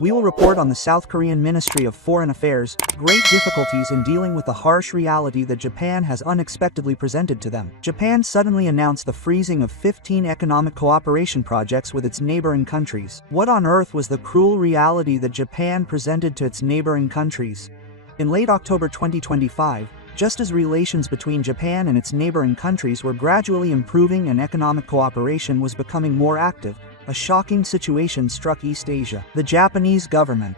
We will report on the South Korean Ministry of Foreign Affairs' great difficulties in dealing with the harsh reality that Japan has unexpectedly presented to them. Japan suddenly announced the freezing of 15 economic cooperation projects with its neighboring countries. What on earth was the cruel reality that Japan presented to its neighboring countries? In late October 2025, just as relations between Japan and its neighboring countries were gradually improving and economic cooperation was becoming more active, a shocking situation struck East Asia. The Japanese government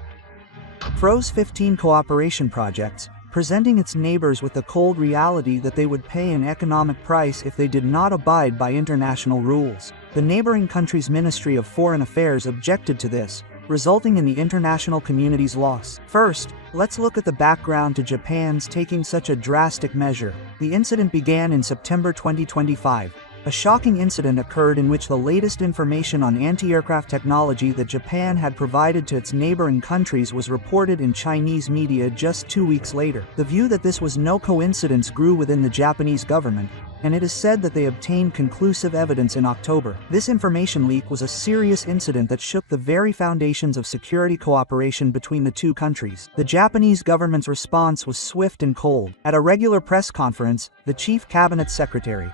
froze 15 cooperation projects, presenting its neighbors with the cold reality that they would pay an economic price if they did not abide by international rules. The neighboring country's Ministry of Foreign Affairs objected to this, resulting in the international community's loss. First, let's look at the background to Japan's taking such a drastic measure. The incident began in September 2025. A shocking incident occurred in which the latest information on anti-aircraft technology that Japan had provided to its neighboring countries was reported in Chinese media just 2 weeks later. The view that this was no coincidence grew within the Japanese government, and it is said that they obtained conclusive evidence in October. This information leak was a serious incident that shook the very foundations of security cooperation between the two countries. The Japanese government's response was swift and cold. At a regular press conference, the chief cabinet secretary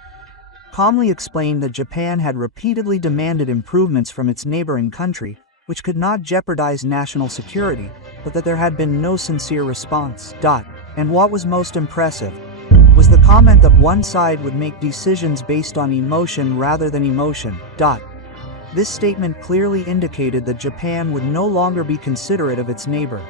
calmly explained that Japan had repeatedly demanded improvements from its neighboring country, which could not jeopardize national security, but that there had been no sincere response. And what was most impressive was the comment that one side would make decisions based on emotion rather than emotion. This statement clearly indicated that Japan would no longer be considerate of its neighbor.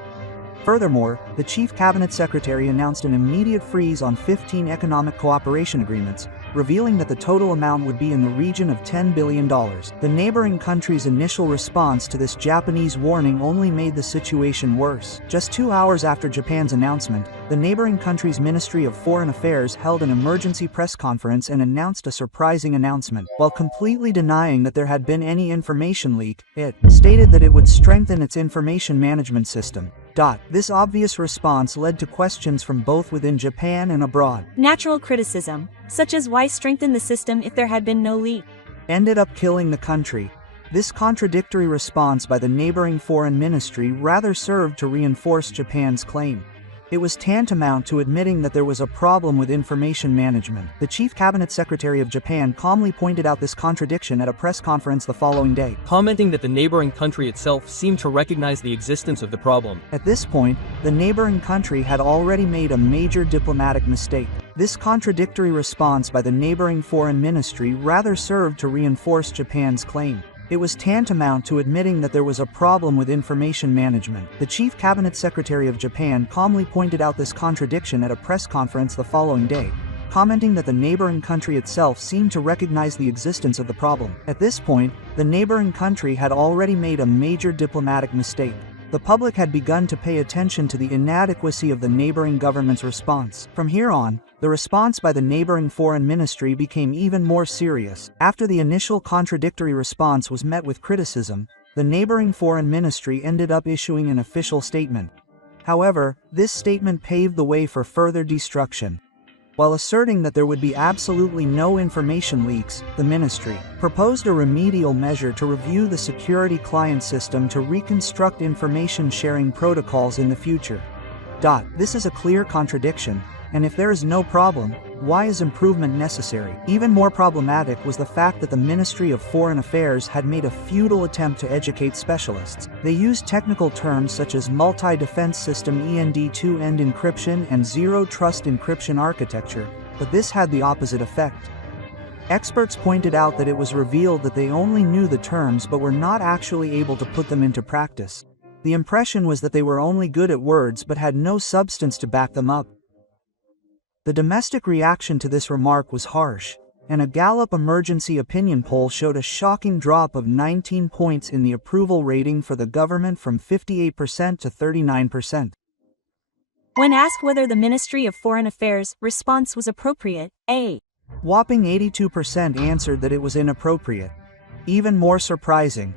Furthermore, the chief cabinet secretary announced an immediate freeze on 15 economic cooperation agreements, revealing that the total amount would be in the region of $10 billion. The neighboring country's initial response to this Japanese warning only made the situation worse. Just 2 hours after Japan's announcement, the neighboring country's Ministry of Foreign Affairs held an emergency press conference and announced a surprising announcement. While completely denying that there had been any information leak, it stated that it would strengthen its information management system. This obvious response led to questions from both within Japan and abroad. Natural criticism, such as why strengthen the system if there had been no leak, ended up killing the country. This contradictory response by the neighboring foreign ministry rather served to reinforce Japan's claim. It was tantamount to admitting that there was a problem with information management. The chief cabinet secretary of Japan calmly pointed out this contradiction at a press conference the following day, commenting that the neighboring country itself seemed to recognize the existence of the problem. At this point, the neighboring country had already made a major diplomatic mistake. This contradictory response by the neighboring foreign ministry rather served to reinforce Japan's claim. It was tantamount to admitting that there was a problem with information management. The chief cabinet secretary of Japan calmly pointed out this contradiction at a press conference the following day, commenting that the neighboring country itself seemed to recognize the existence of the problem. At this point, the neighboring country had already made a major diplomatic mistake. The public had begun to pay attention to the inadequacy of the neighboring government's response. From here on, the response by the neighboring foreign ministry became even more serious. After the initial contradictory response was met with criticism, the neighboring foreign ministry ended up issuing an official statement. However, this statement paved the way for further destruction. While asserting that there would be absolutely no information leaks, the ministry proposed a remedial measure to review the security client system to reconstruct information sharing protocols in the future. This is a clear contradiction, and if there is no problem, why is improvement necessary? Even more problematic was the fact that the Ministry of Foreign Affairs had made a futile attempt to educate specialists. They used technical terms such as multi-defense system end-to-end encryption and zero-trust encryption architecture, but this had the opposite effect. Experts pointed out that it was revealed that they only knew the terms but were not actually able to put them into practice. The impression was that they were only good at words but had no substance to back them up. The domestic reaction to this remark was harsh, and a Gallup emergency opinion poll showed a shocking drop of 19 points in the approval rating for the government from 58% to 39%. When asked whether the Ministry of Foreign Affairs' response was appropriate, a whopping 82% answered that it was inappropriate. Even more surprising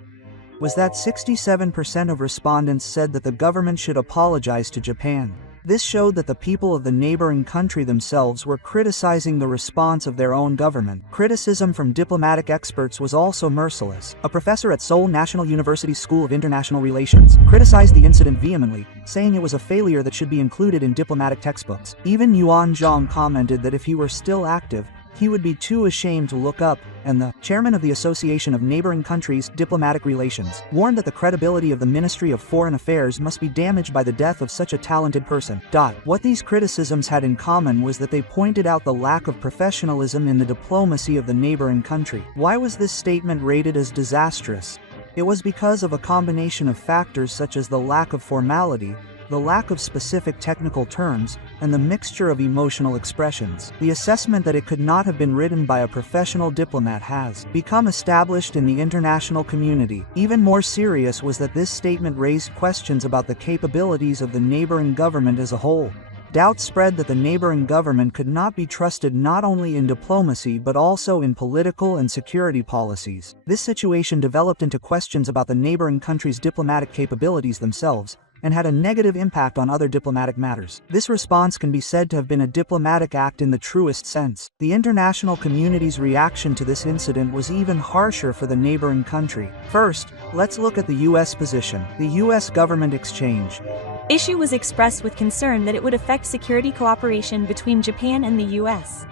was that 67% of respondents said that the government should apologize to Japan. This showed that the people of the neighboring country themselves were criticizing the response of their own government. Criticism from diplomatic experts was also merciless. A professor at Seoul National University's School of International Relations criticized the incident vehemently, saying it was a failure that should be included in diplomatic textbooks. Even Yuan Zhang commented that if he were still active, he would be too ashamed to look up, and the chairman of the Association of Neighboring Countries Diplomatic Relations warned that the credibility of the Ministry of Foreign Affairs must be damaged by the death of such a talented person. What these criticisms had in common was that they pointed out the lack of professionalism in the diplomacy of the neighboring country. Why was this statement rated as disastrous? It was because of a combination of factors such as the lack of formality, the lack of specific technical terms, and the mixture of emotional expressions. The assessment that it could not have been written by a professional diplomat has become established in the international community. Even more serious was that this statement raised questions about the capabilities of the neighboring government as a whole. Doubts spread that the neighboring government could not be trusted not only in diplomacy but also in political and security policies. This situation developed into questions about the neighboring country's diplomatic capabilities themselves, and had a negative impact on other diplomatic matters. This response can be said to have been a diplomatic act in the truest sense. The international community's reaction to this incident was even harsher for the neighboring country. First, let's look at the U.S. position. The U.S. government exchange issue was expressed with concern that it would affect security cooperation between Japan and the U.S.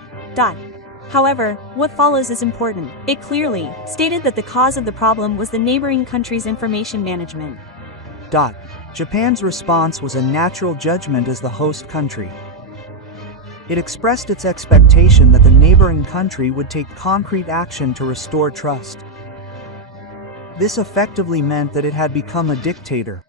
However, what follows is important. It clearly stated that the cause of the problem was the neighboring country's information management. Japan's response was a natural judgment as the host country. It expressed its expectation that the neighboring country would take concrete action to restore trust. This effectively meant that it had become a dictator.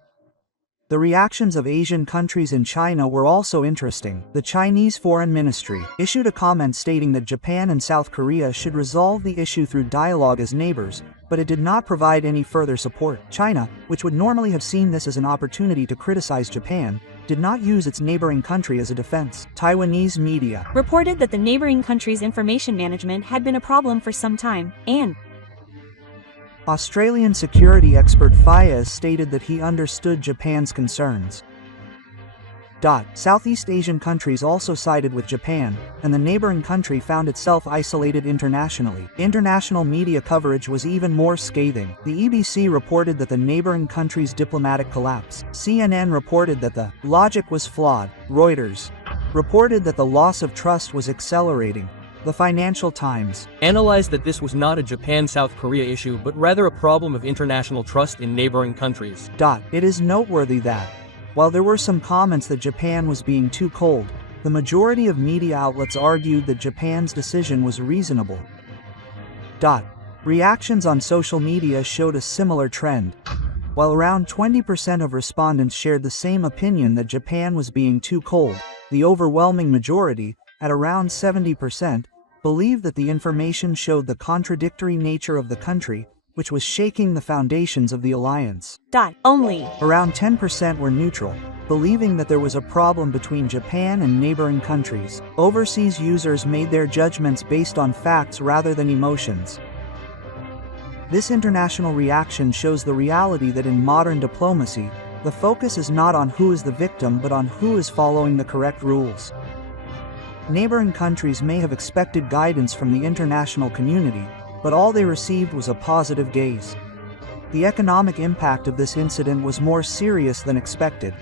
The reactions of Asian countries and China were also interesting. The Chinese Foreign Ministry issued a comment stating that Japan and South Korea should resolve the issue through dialogue as neighbors, but it did not provide any further support. China, which would normally have seen this as an opportunity to criticize Japan, did not use its neighboring country as a defense. Taiwanese media reported that the neighboring country's information management had been a problem for some time, and Australian security expert Fayez stated that he understood Japan's concerns. Southeast Asian countries also sided with Japan, and the neighboring country found itself isolated internationally. International media coverage was even more scathing. The EBC reported that the neighboring country's diplomatic collapse. CNN reported that the logic was flawed. Reuters reported that the loss of trust was accelerating. The Financial Times analyzed that this was not a Japan-South Korea issue but rather a problem of international trust in neighboring countries. It is noteworthy that, while there were some comments that Japan was being too cold, the majority of media outlets argued that Japan's decision was reasonable. Reactions on social media showed a similar trend. While around 20% of respondents shared the same opinion that Japan was being too cold, the overwhelming majority, at around 70%, believed that the information showed the contradictory nature of the country, which was shaking the foundations of the alliance. Only around 10% were neutral, believing that there was a problem between Japan and neighboring countries. Overseas users made their judgments based on facts rather than emotions. This international reaction shows the reality that in modern diplomacy, the focus is not on who is the victim but on who is following the correct rules. Neighboring countries may have expected guidance from the international community, but all they received was a positive gaze. The economic impact of this incident was more serious than expected.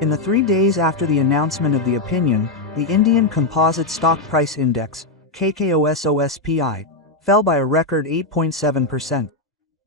In the 3 days after the announcement of the opinion, the Indian Composite Stock Price Index, KKOSOSPI, fell by a record 8.7%.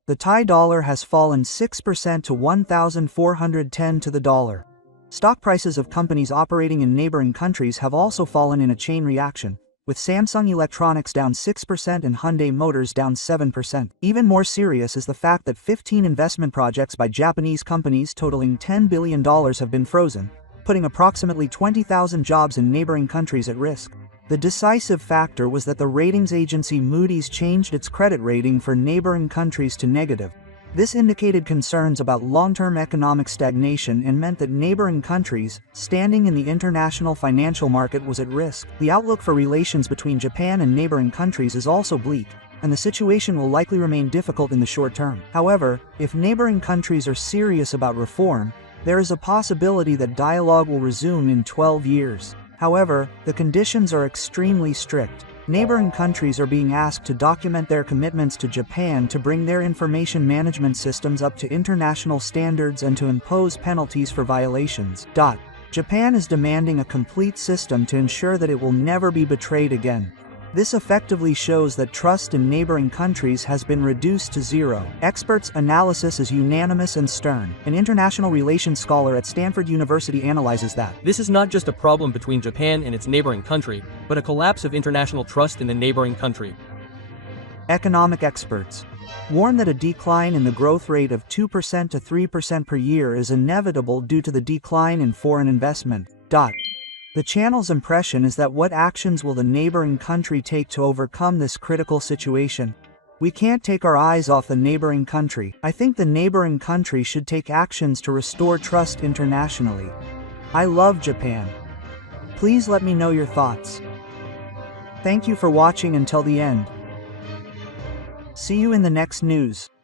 The Thai dollar has fallen 6% to 1,410 to the dollar. Stock prices of companies operating in neighboring countries have also fallen in a chain reaction, with Samsung Electronics down 6% and Hyundai Motors down 7%. Even more serious is the fact that 15 investment projects by Japanese companies totaling $10 billion have been frozen, putting approximately 20,000 jobs in neighboring countries at risk. The decisive factor was that the ratings agency Moody's changed its credit rating for neighboring countries to negative. This indicated concerns about long-term economic stagnation and meant that neighboring countries, standing in the international financial market, was at risk. The outlook for relations between Japan and neighboring countries is also bleak, and the situation will likely remain difficult in the short term. However, if neighboring countries are serious about reform, There is a possibility that dialogue will resume in 12 years. However, the conditions are extremely strict. Neighboring countries are being asked to document their commitments to Japan to bring their information management systems up to international standards and to impose penalties for violations. Japan is demanding a complete system to ensure that it will never be betrayed again. This effectively shows that trust in neighboring countries has been reduced to zero. Experts' analysis is unanimous and stern. An international relations scholar at Stanford University analyzes that This is not just a problem between Japan and its neighboring country, but a collapse of international trust in the neighboring country. Economic experts warn that a decline in the growth rate of 2% to 3% per year is inevitable due to the decline in foreign investment. The channel's impression is that what actions will the neighboring country take to overcome this critical situation? We can't take our eyes off the neighboring country. I think the neighboring country should take actions to restore trust internationally. I love Japan. Please let me know your thoughts. Thank you for watching until the end. See you in the next news.